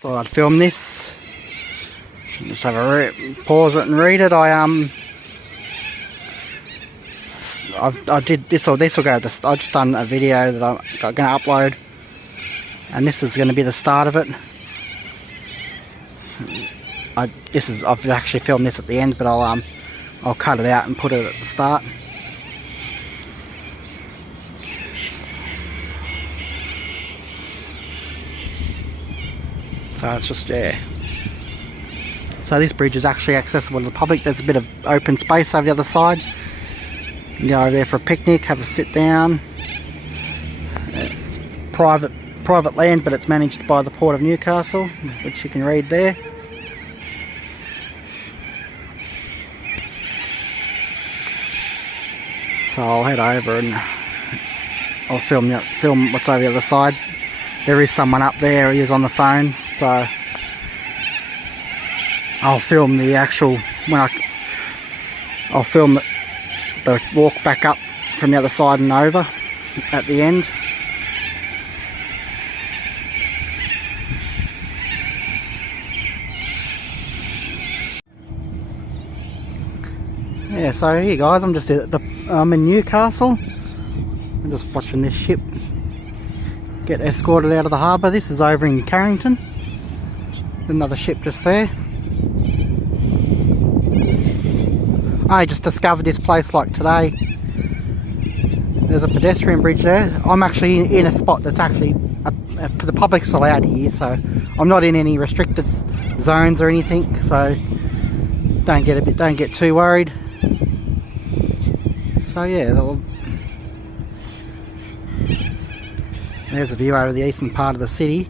Thought I'd film this. Just have a pause it and read it. I did this, or this will go. I just done a video that I'm going to upload, and this is going to be the start of it. I've actually filmed this at the end, but I'll cut it out and put it at the start. So it's just, yeah. So this bridge is actually accessible to the public. There's a bit of open space over the other side. You can go over there for a picnic, have a sit down. It's private land, but it's managed by the Port of Newcastle, which you can read there. So I'll head over and I'll film what's over the other side. There is someone up there, he is on the phone, so I'll film the actual, I'll film the walk back up from the other side and over at the end. Yeah, so here guys, I'm in Newcastle. I'm just watching this ship get escorted out of the harbour. This is over in Carrington. Another ship just there. I just discovered this place like today. There's a pedestrian bridge there. I'm actually in a spot that's actually the public's allowed here, so I'm not in any restricted zones or anything. So don't get too worried. So yeah, there's a view over the eastern part of the city.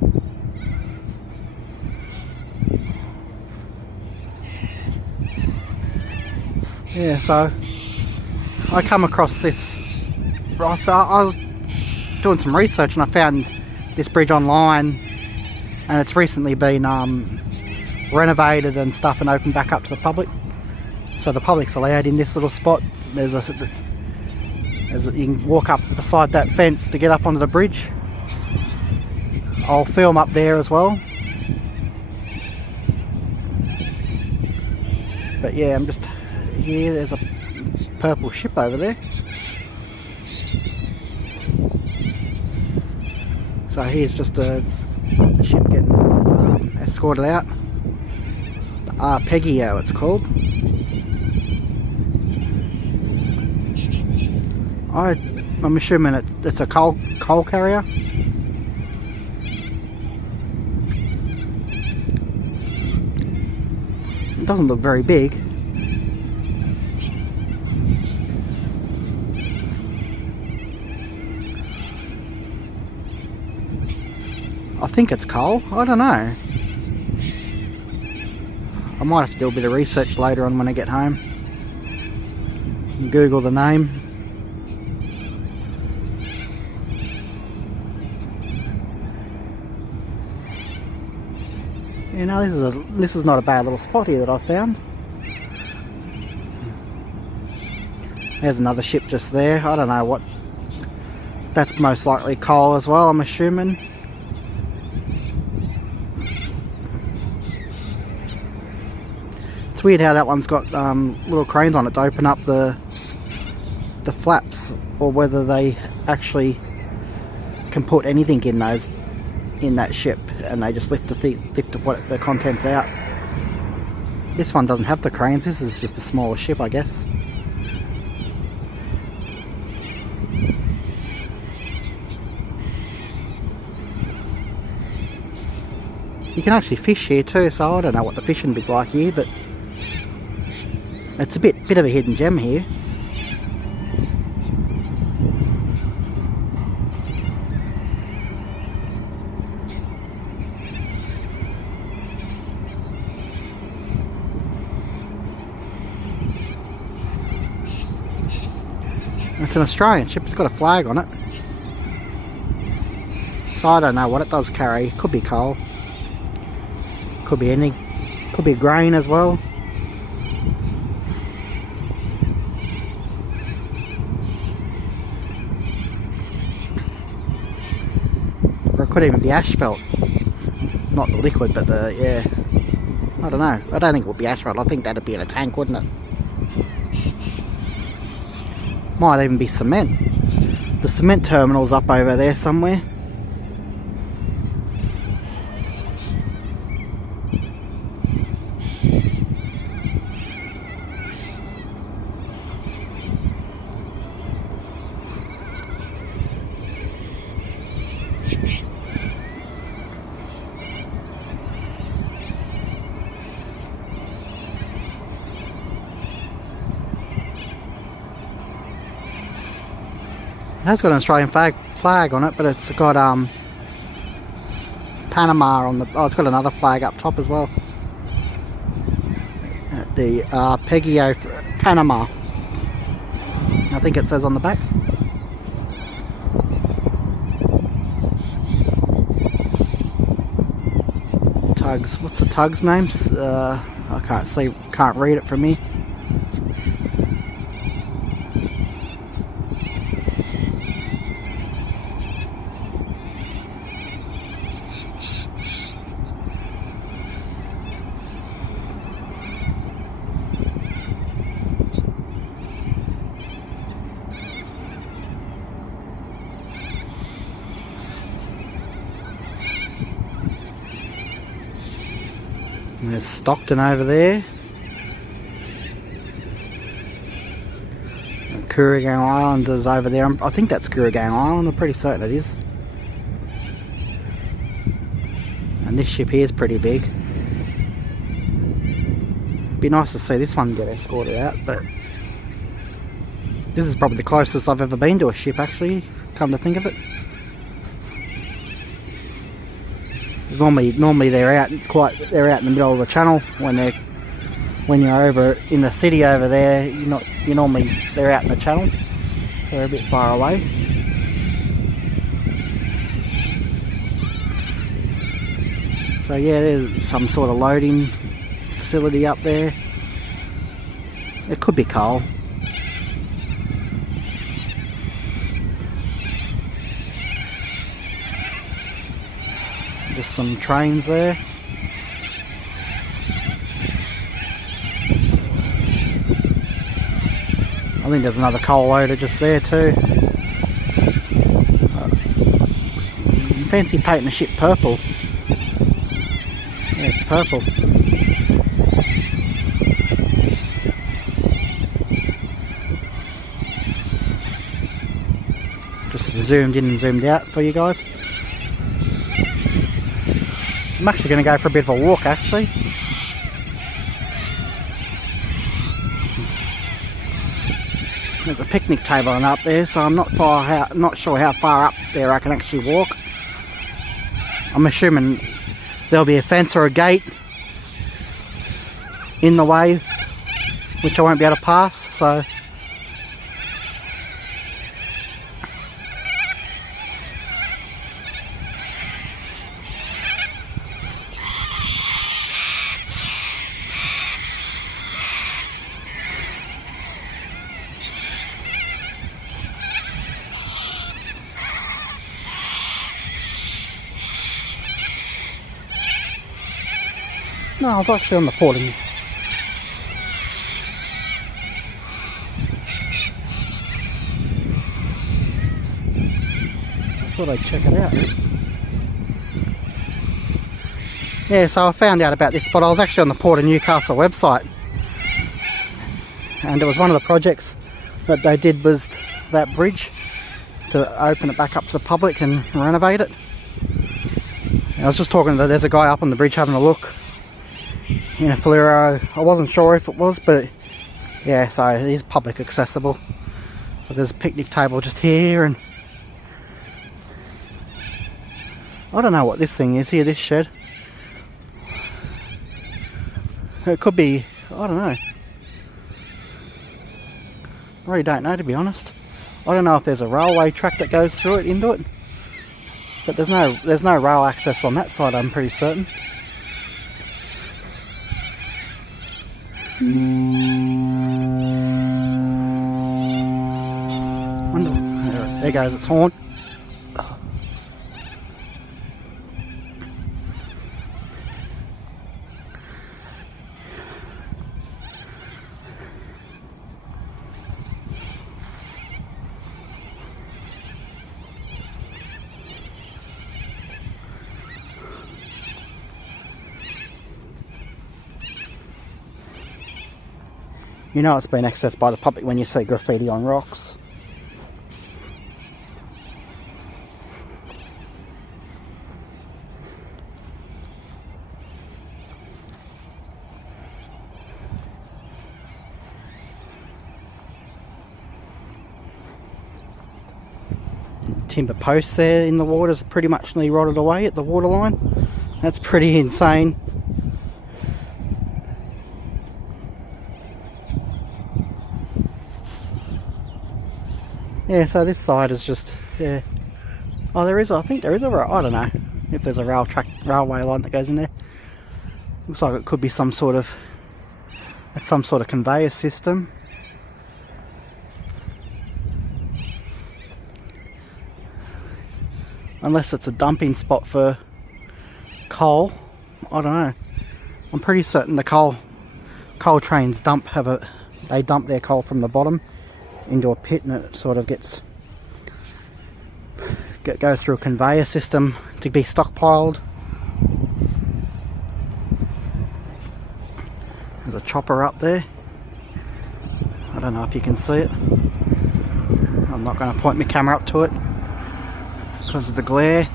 Yeah, so I come across this. I was doing some research and I found this bridge online, and it's recently been renovated and stuff and opened back up to the public. So the public's allowed in this little spot. You can walk up beside that fence to get up onto the bridge. I'll film up there as well. But yeah, I'm just here. There's a purple ship over there. So here's just a ship getting escorted out. The Arpeggio it's called. I'm assuming it's a coal carrier. It doesn't look very big. I think it's coal. I don't know. I might have to do a bit of research later on when I get home. Google the name. You know, this is not a bad little spot here that I found. There's another ship just there. I don't know what. That's most likely coal as well, I'm assuming. It's weird how that one's got little cranes on it to open up the flaps, or whether they actually can put anything in that ship and they just lift the contents out. This one doesn't have the cranes. This is just a smaller ship, I guess. You can actually fish here too, so I don't know what the fishing would be like here, but it's a bit of a hidden gem here. It's an Australian ship, it's got a flag on it. So I don't know what it does carry. Could be coal. Could be anything. Could be grain as well. Or it could even be asphalt. not the liquid, but the, yeah, I don't know. I don't think it would be asphalt. I think that'd be in a tank, wouldn't it? Might even be cement. The cement terminal's up over there somewhere. It has got an Australian flag on it, but it's got Panama on the. Oh, it's got another flag up top as well. The Pegio Panama. I think it says on the back. Tugs. What's the Tugs names? I can't see. Can't read it from here. There's Stockton over there. Kooragang Island is over there. I think that's Kooragang Island. I'm pretty certain it is. And this ship here is pretty big. Be nice to see this one get escorted out, but this is probably the closest I've ever been to a ship, actually, come to think of it. Normally they're out in the middle of the channel when you're over in the city over there. They're out in the channel. They're a bit far away. So yeah, there's some sort of loading facility up there. It could be coal. Just some trains there. I think there's another coal loader just there too. Fancy painting the ship purple. Yeah, it's purple. Just zoomed in and zoomed out for you guys. I'm actually going to go for a bit of a walk, actually. There's a picnic table up there, so I'm not sure how far up there I can actually walk. I'm assuming there'll be a fence or a gate in the way, which I won't be able to pass, so. No, I was actually on the port. I thought I'd check it out. Yeah, so I found out about this spot. I was actually on the Port of Newcastle website, and it was one of the projects that they did was that bridge to open it back up to the public and renovate it. I was just talking to, there's a guy up on the bridge having a look in a Flero. I wasn't sure if it was, but yeah, so it is public accessible. So there's a picnic table just here, and I don't know what this thing is here, this shed. It could be, I don't know. I really don't know, to be honest. I don't know if there's a railway track that goes through it, into it. But there's no rail access on that side, I'm pretty certain. There goes its horn. You know it's been accessed by the public when you see graffiti on rocks. Timber posts there in the water is pretty much nearly rotted away at the waterline. That's pretty insane. Yeah, so this side is just, yeah. Oh, I think there is a rail, I don't know if there's a railway line that goes in there. Looks like it could be some sort of conveyor system. Unless it's a dumping spot for coal, I don't know. I'm pretty certain the coal trains dump their coal from the bottom into a pit, and it sort of goes through a conveyor system to be stockpiled. There's a chopper up there. I don't know if you can see it. I'm not going to point my camera up to it because of the glare.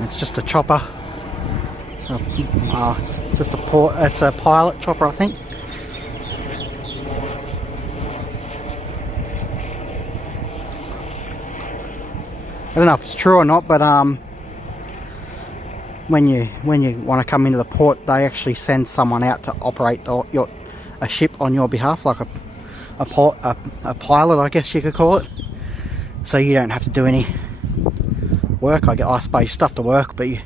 It's just a chopper. It's just it's a pilot chopper, I think. I don't know if it's true or not, but when you want to come into the port, they actually send someone out to operate a ship on your behalf, like a pilot, I guess you could call it. So you don't have to do any work. I suppose you still have to work, but you're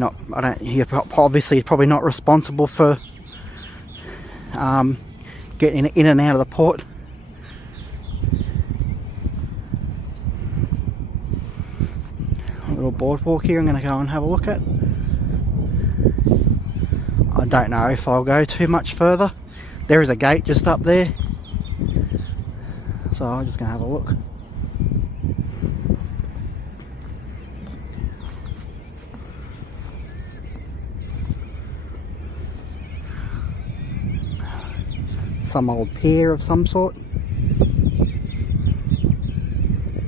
not. You're obviously probably not responsible for getting in and out of the port. Little boardwalk here I'm going to go and have a look at. I don't know if I'll go too much further. There is a gate just up there, so I'm just going to have a look. Some old pier of some sort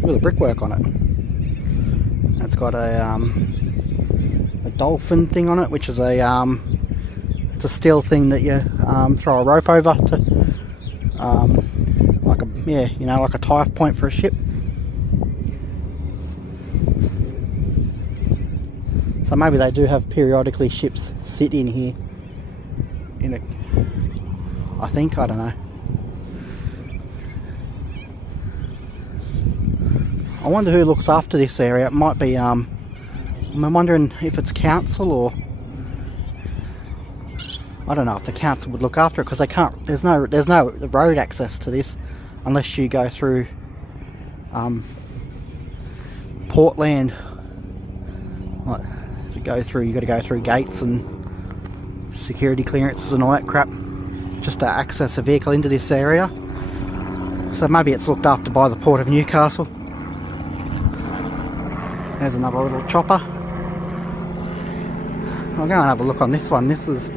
with a brickwork on it. It's got a dolphin thing on it, which is it's a steel thing that you throw a rope over to, like a tie point for a ship. So maybe they do have periodically ships sit in here. I think, I don't know. I wonder who looks after this area. It might be, I'm wondering if it's council, or I don't know if the council would look after it, because they can't, there's no road access to this unless you go through Portland. Like, to go through, you got to go through gates and security clearances and all that crap just to access a vehicle into this area. So maybe it's looked after by the Port of Newcastle. There's another little chopper. I'll go and have a look on this one. This is,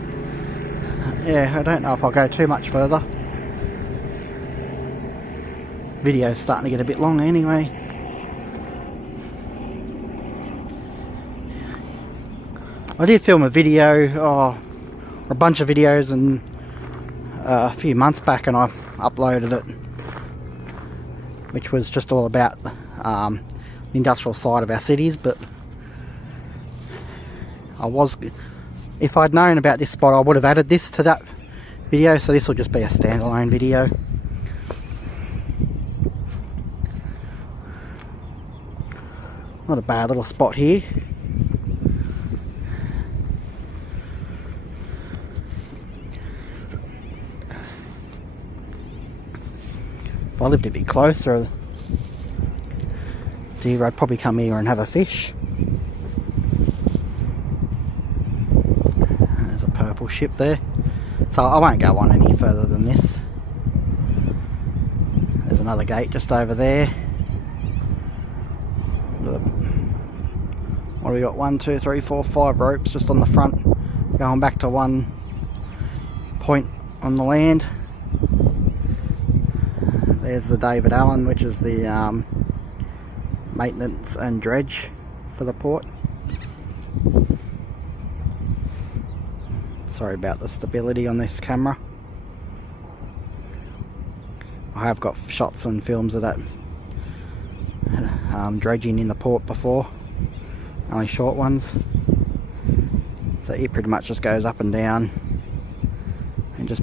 yeah, I don't know if I'll go too much further. Video's starting to get a bit long anyway. I did film a video, or a bunch of videos, and a few months back, and I uploaded it, which was just all about the industrial side of our cities. But if I'd known about this spot, I would have added this to that video, so this will just be a standalone video. Not a bad little spot here. If I lived a bit closer, dear, I'd probably come here and have a fish. There's a purple ship there. So I won't go on any further than this. There's another gate just over there. What have we got? 1, 2, 3, 4, 5 ropes just on the front, going back to one point on the land. There's the David Allen, which is the maintenance and dredge for the port. Sorry about the stability on this camera. I have got shots and films of that dredging in the port before, only short ones. So it pretty much just goes up and down and just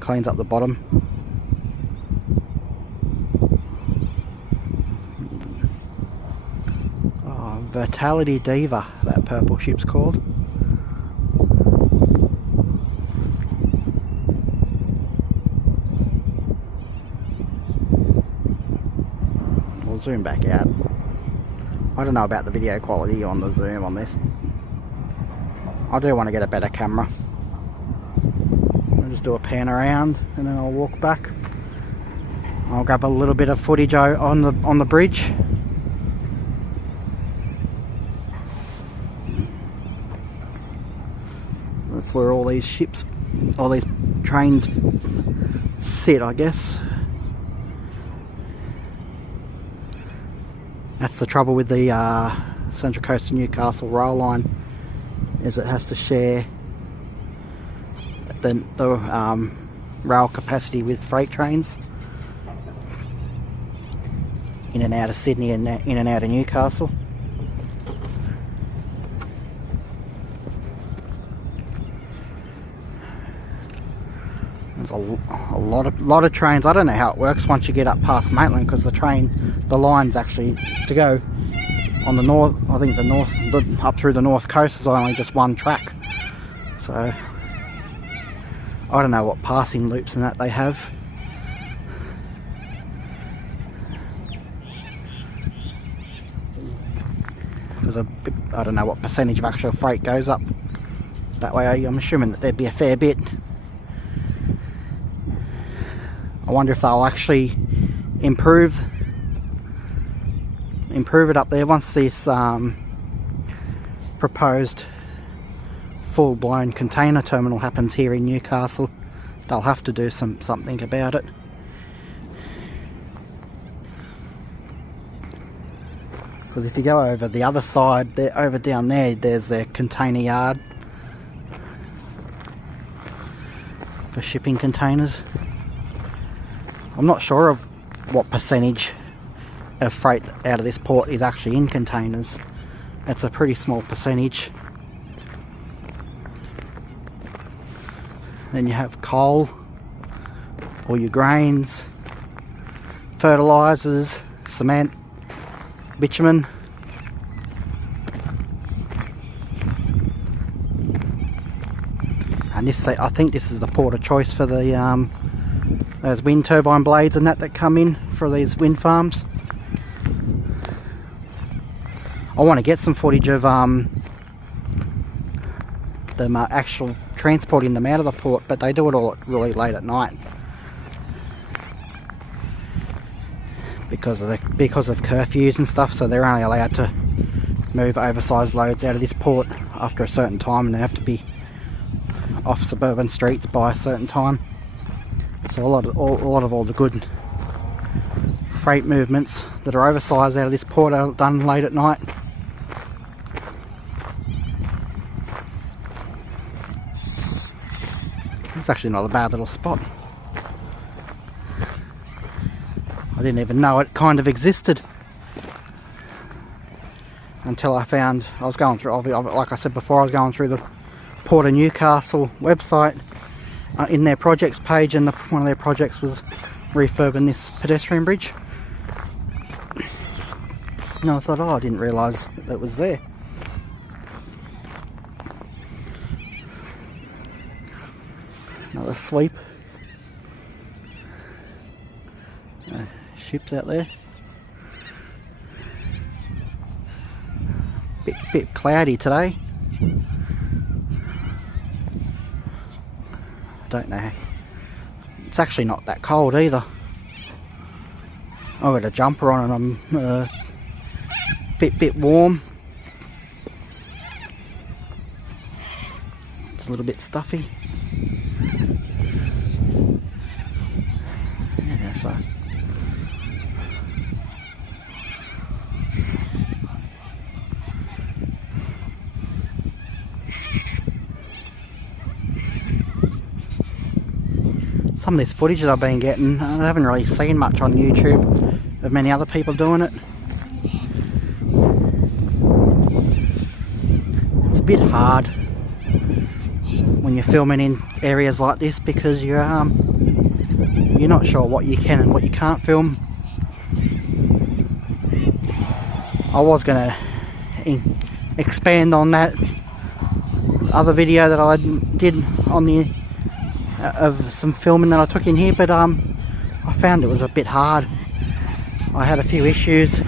cleans up the bottom. Oh, Vitality Diva, that purple ship's called. We'll zoom back out. I don't know about the video quality on the zoom on this. I do want to get a better camera. I'll just do a pan around and then I'll walk back. I'll grab a little bit of footage on the bridge. That's where all these ships, all these trains sit, I guess. That's the trouble with the Central Coast to Newcastle rail line, is it has to share the rail capacity with freight trains in and out of Sydney and in and out of Newcastle. There's a lot of trains. I don't know how it works once you get up past Maitland, because the line's actually to go on the north. I think up through the north coast is only just one track. So I don't know what passing loops and that they have. Because I don't know what percentage of actual freight goes up that way. I'm assuming that there'd be a fair bit. I wonder if they'll actually improve it up there once this proposed full-blown container terminal happens here in Newcastle. They'll have to do something about it. Because if you go over the other side, over down there, there's their container yard for shipping containers. I'm not sure of what percentage of freight out of this port is actually in containers. It's a pretty small percentage. Then you have coal, all your grains, fertilisers, cement, bitumen. And this, I think this is the port of choice for the those wind turbine blades and that come in for these wind farms. I want to get some footage of them actual transporting them out of the port, but they do it all really late at night because of curfews and stuff. So they're only allowed to move oversized loads out of this port after a certain time, and they have to be off suburban streets by a certain time. So a lot of all the good freight movements that are oversized out of this port are done late at night. It's actually not a bad little spot. I didn't even know it kind of existed until I was going through, like I said before, I was going through the Port of Newcastle website in their projects page, and one of their projects was refurbing this pedestrian bridge. And I thought, oh, I didn't realise it was there. Another sweep. Ships out there. Bit cloudy today. Don't know. It's actually not that cold either. I've got a jumper on and I'm bit warm. It's a little bit stuffy. So some of this footage that I've been getting, I haven't really seen much on YouTube of many other people doing it. It's a bit hard when you're filming in areas like this because you're not sure what you can and what you can't film. I was going to expand on that other video that I did on the of some filming that I took in here, but I found it was a bit hard. I had a few issues,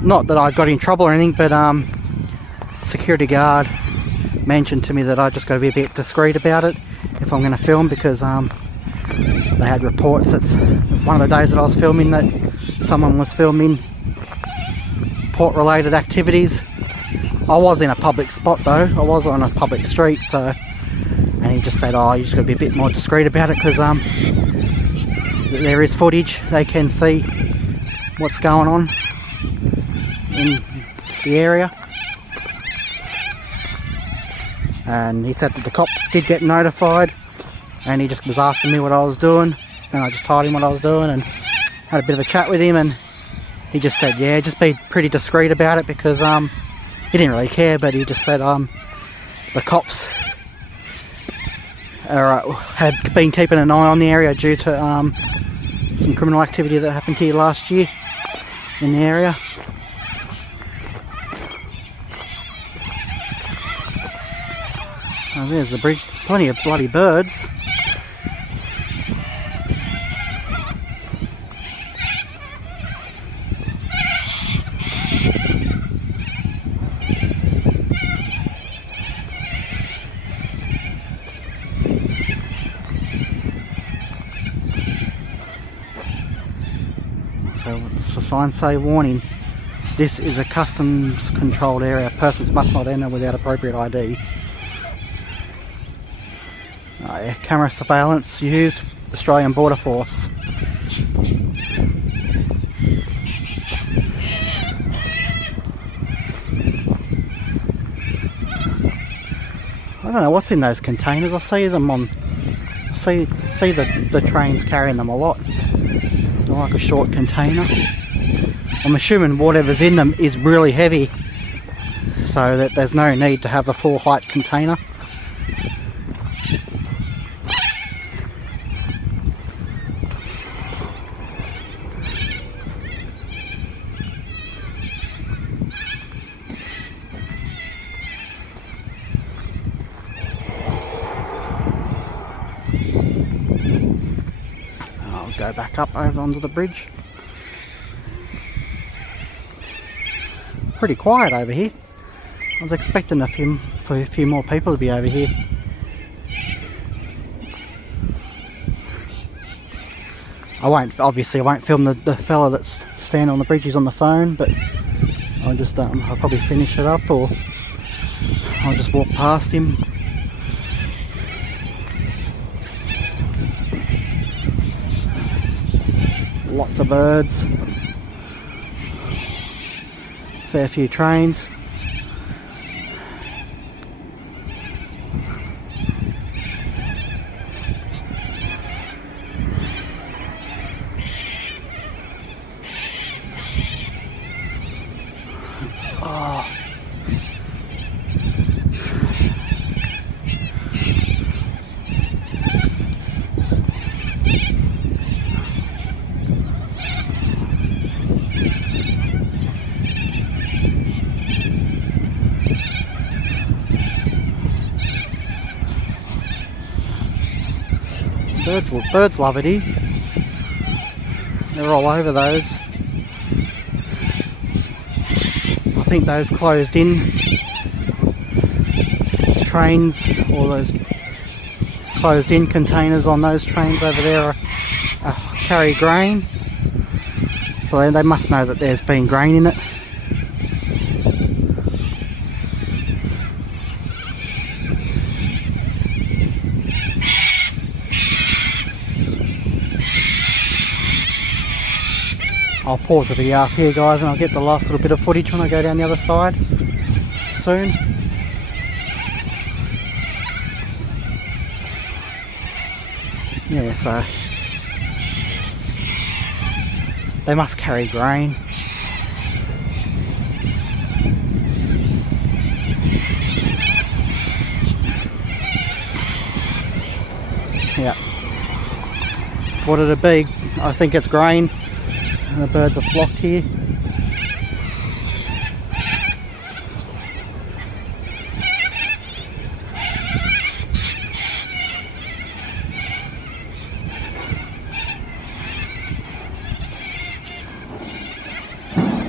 not that I got in trouble or anything, but security guard mentioned to me that I just got to be a bit discreet about it if I'm going to film, because they had reports that one of the days that I was filming that someone was filming port related activities. I was in a public spot though, I was on a public street, so, and he just said, oh, you just got to be a bit more discreet about it because there is footage, they can see what's going on in the area. And he said that the cops did get notified, and he just was asking me what I was doing, and I just told him what I was doing and had a bit of a chat with him, and he just said, yeah, just be pretty discreet about it, because he didn't really care, but he just said the cops had been keeping an eye on the area due to some criminal activity that happened here last year in the area. Oh, there's the bridge, plenty of bloody birds. So the signs say, warning, this is a customs controlled area, persons must not enter without appropriate ID. Yeah, camera surveillance used, Australian Border Force. I don't know what's in those containers. I see them on, see the trains carrying them a lot. They're like a short container. I'm assuming whatever's in them is really heavy, so that there's no need to have a full height container. Go back up over onto the bridge. Pretty quiet over here. I was expecting a few more people to be over here. Obviously I won't film the fella that's standing on the bridge. He's on the phone, but I'll just I'll probably finish it up, or I'll just walk past him. Lots of birds, fair few trains. Oh. Birds love it here. They're all over those. I think those closed in trains, or those closed in containers on those trains over there carry grain. So they must know that there's been grain in it. I'll pause the video up here, guys, and I'll get the last little bit of footage when I go down the other side soon. Yeah, so they must carry grain. Yeah. What it'd be, I think it's grain. And the birds are flocked here.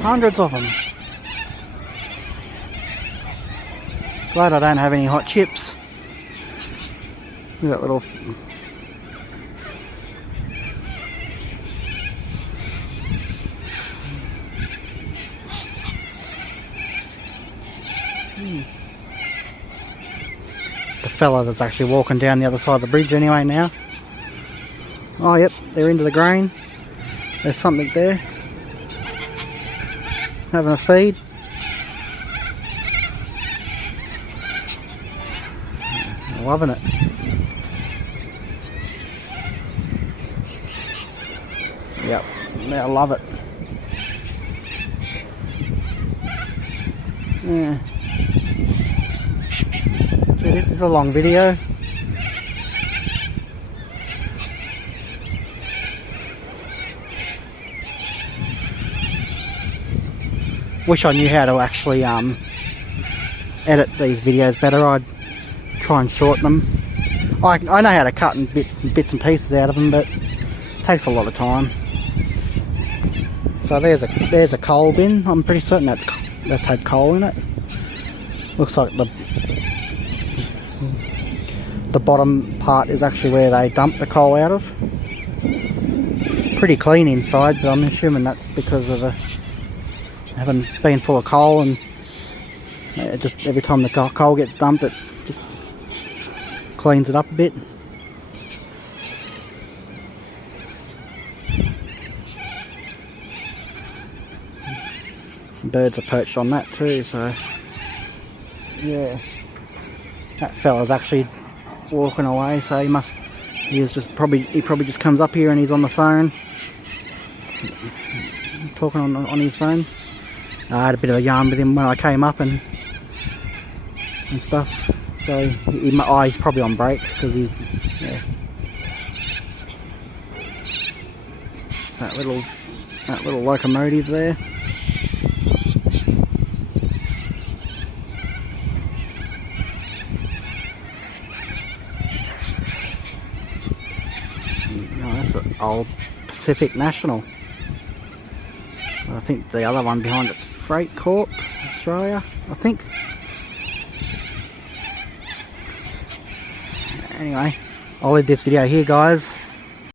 Hundreds of them. Glad I don't have any hot chips. Look at that little... The fella that's actually walking down the other side of the bridge anyway now. Oh yep, they're into the grain. There's something there. Having a feed. Loving it. Yep, I love it. Yeah. So this is a long video. Wish I knew how to actually edit these videos better. I'd try and shorten them. I know how to cut and bits and pieces out of them, but it takes a lot of time. So there's a coal bin. I'm pretty certain that's had coal in it. Looks like the bottom part is actually where they dump the coal out of. Pretty clean inside, but I'm assuming that's because of the having been full of coal, and just every time the coal gets dumped it just cleans it up a bit. Birds are perched on that too, so yeah. That fella's actually walking away, so he probably just comes up here and he's on the phone talking on his phone. I had a bit of a yarn with him when I came up and stuff, so he's probably on break because he's, yeah. That little locomotive there. No, that's an old Pacific National. I think the other one behind it's Freight Corp Australia, I think. Anyway, I'll leave this video here, guys.